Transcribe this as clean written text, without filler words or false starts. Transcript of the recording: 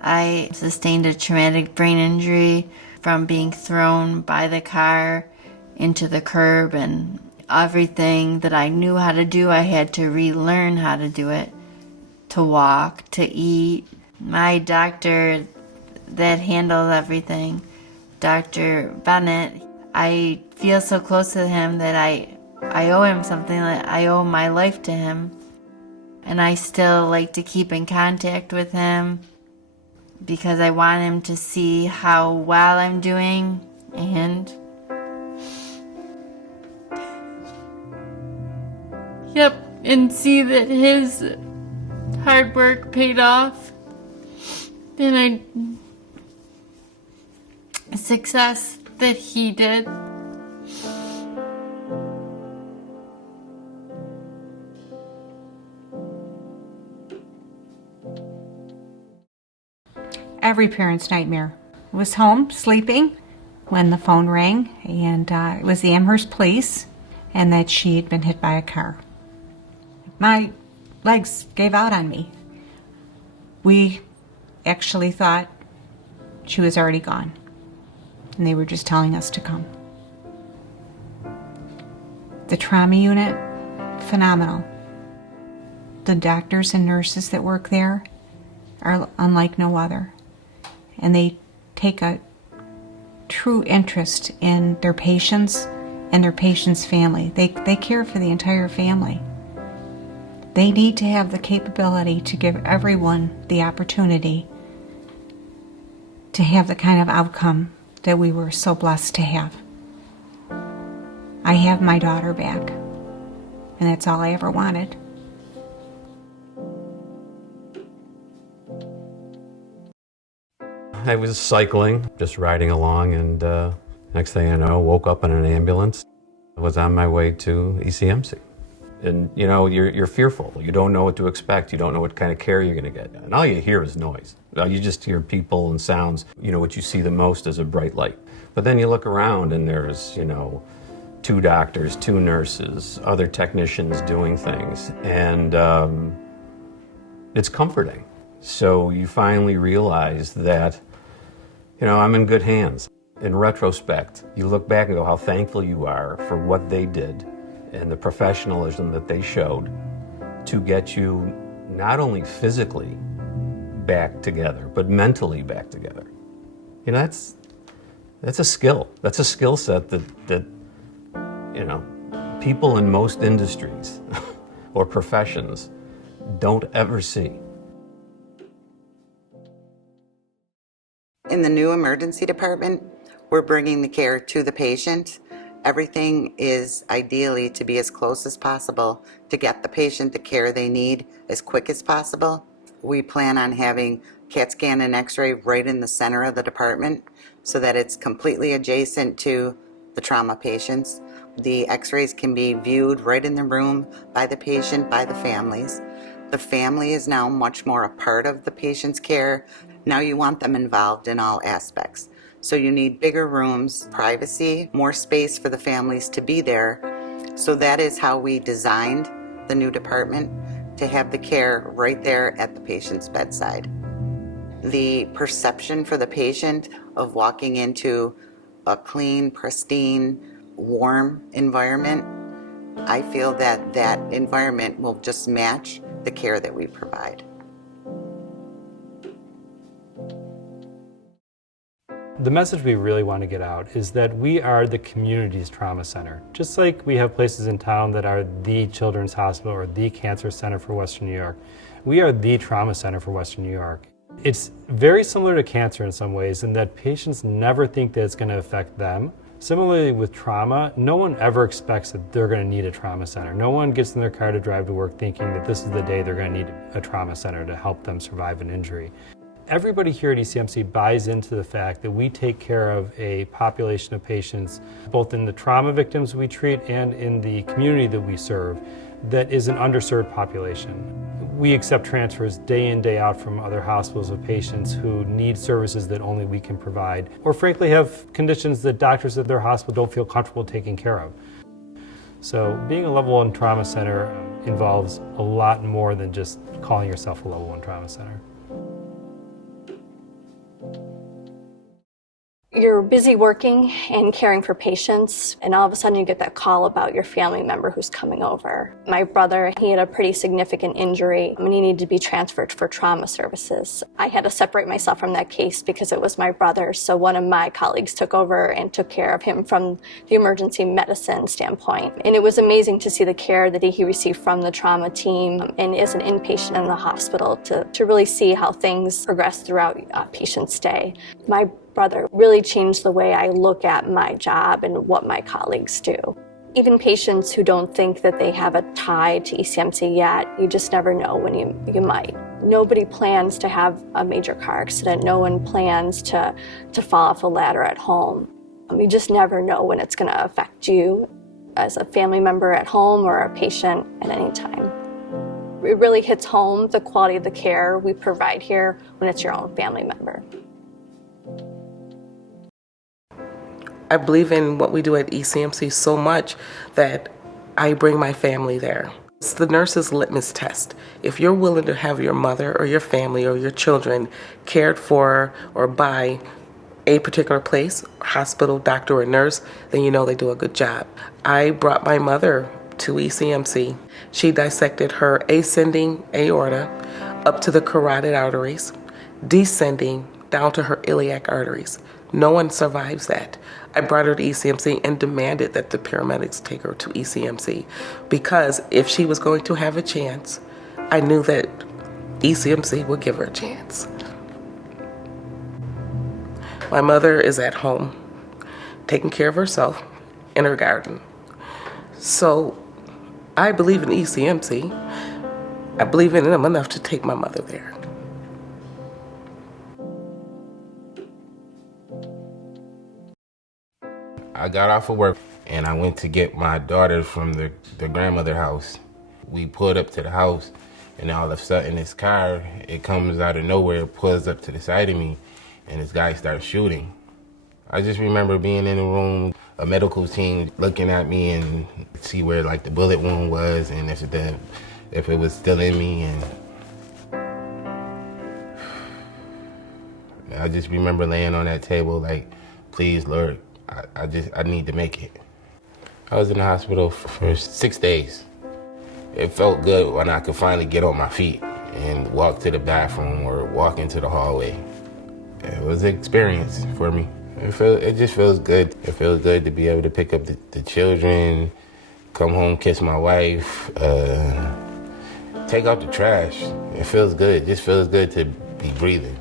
I sustained a traumatic brain injury from being thrown by the car into the curb, and everything that I knew how to do, I had to relearn how to do it. To walk, to eat. My doctor that handles everything, Dr. Bennett, I feel so close to him that I owe him something. That I owe my life to him. And I still like to keep in contact with him because I want him to see how well I'm doing and and see that his hard work paid off and success that he did. Every parent's nightmare. I was home sleeping when the phone rang, and it was the Amherst police, and that she had been hit by a car. My legs gave out on me. We actually thought she was already gone, and they were just telling us to come. The trauma unit, phenomenal. The doctors and nurses that work there are unlike no other. And they take a true interest in their patients and their patients' family. They care for the entire family. They need to have the capability to give everyone the opportunity to have the kind of outcome that we were so blessed to have. I have my daughter back, and that's all I ever wanted. I was cycling, just riding along, and next thing I know, woke up in an ambulance. I was on my way to ECMC. And you know, you're fearful. You don't know what to expect. You don't know what kind of care you're going to get. And all you hear is noise. You just hear people and sounds. You know, what you see the most is a bright light. But then you look around and there's, you know, 2 doctors, 2 nurses, other technicians doing things. And it's comforting. So you finally realize that, you know, I'm in good hands. In retrospect, you look back and go how thankful you are for what they did and the professionalism that they showed to get you not only physically back together, but mentally back together. You know, that's a skill. That's a skill set that you know, people in most industries or professions don't ever see. In the new emergency department, we're bringing the care to the patient. Everything is ideally to be as close as possible to get the patient the care they need as quick as possible. We plan on having CAT scan and x-ray right in the center of the department so that it's completely adjacent to the trauma patients. The x-rays can be viewed right in the room by the patient, by the families. The family is now much more a part of the patient's care. Now you want them involved in all aspects. So you need bigger rooms, privacy, more space for the families to be there. So that is how we designed the new department, to have the care right there at the patient's bedside. The perception for the patient of walking into a clean, pristine, warm environment, I feel that that environment will just match the care that we provide. The message we really want to get out is that we are the community's trauma center. Just like we have places in town that are the Children's Hospital or the Cancer Center for Western New York, we are the trauma center for Western New York. It's very similar to cancer in some ways in that patients never think that it's going to affect them. Similarly with trauma, no one ever expects that they're going to need a trauma center. No one gets in their car to drive to work thinking that this is the day they're going to need a trauma center to help them survive an injury. Everybody here at ECMC buys into the fact that we take care of a population of patients, both in the trauma victims we treat and in the community that we serve, that is an underserved population. We accept transfers day in, day out from other hospitals of patients who need services that only we can provide, or frankly have conditions that doctors at their hospital don't feel comfortable taking care of. So being a level 1 trauma center involves a lot more than just calling yourself a level 1 trauma center. You're busy working and caring for patients, and all of a sudden you get that call about your family member who's coming over. My brother, he had a pretty significant injury and he needed to be transferred for trauma services. I had to separate myself from that case because it was my brother, so one of my colleagues took over and took care of him from the emergency medicine standpoint. And it was amazing to see the care that he received from the trauma team and as an inpatient in the hospital to really see how things progress throughout a patient's stay. My brother really changed the way I look at my job and what my colleagues do. Even patients who don't think that they have a tie to ECMC yet, you just never know when you might. Nobody plans to have a major car accident. No one plans to fall off a ladder at home. You just never know when it's going to affect you as a family member at home or a patient at any time. It really hits home the quality of the care we provide here when it's your own family member. I believe in what we do at ECMC so much that I bring my family there. It's the nurse's litmus test. If you're willing to have your mother or your family or your children cared for or by a particular place, hospital, doctor, or nurse, then you know they do a good job. I brought my mother to ECMC. She dissected her ascending aorta up to the carotid arteries, descending down to her iliac arteries. No one survives that. I brought her to ECMC and demanded that the paramedics take her to ECMC because if she was going to have a chance, I knew that ECMC would give her a chance. My mother is at home, taking care of herself in her garden. So I believe in ECMC. I believe in them enough to take my mother there. I got off of work and I went to get my daughter from the grandmother house. We pulled up to the house and all of a sudden this car, it comes out of nowhere, pulls up to the side of me and this guy starts shooting. I just remember being in the room, a medical team looking at me and see where like the bullet wound was and if it was still in me. And I just remember laying on that table like, please, Lord, I need to make it. I was in the hospital for 6 days. It felt good when I could finally get on my feet and walk to the bathroom or walk into the hallway. It was an experience for me. It just feels good. It feels good to be able to pick up the children, come home, kiss my wife, take out the trash. It feels good. It just feels good to be breathing.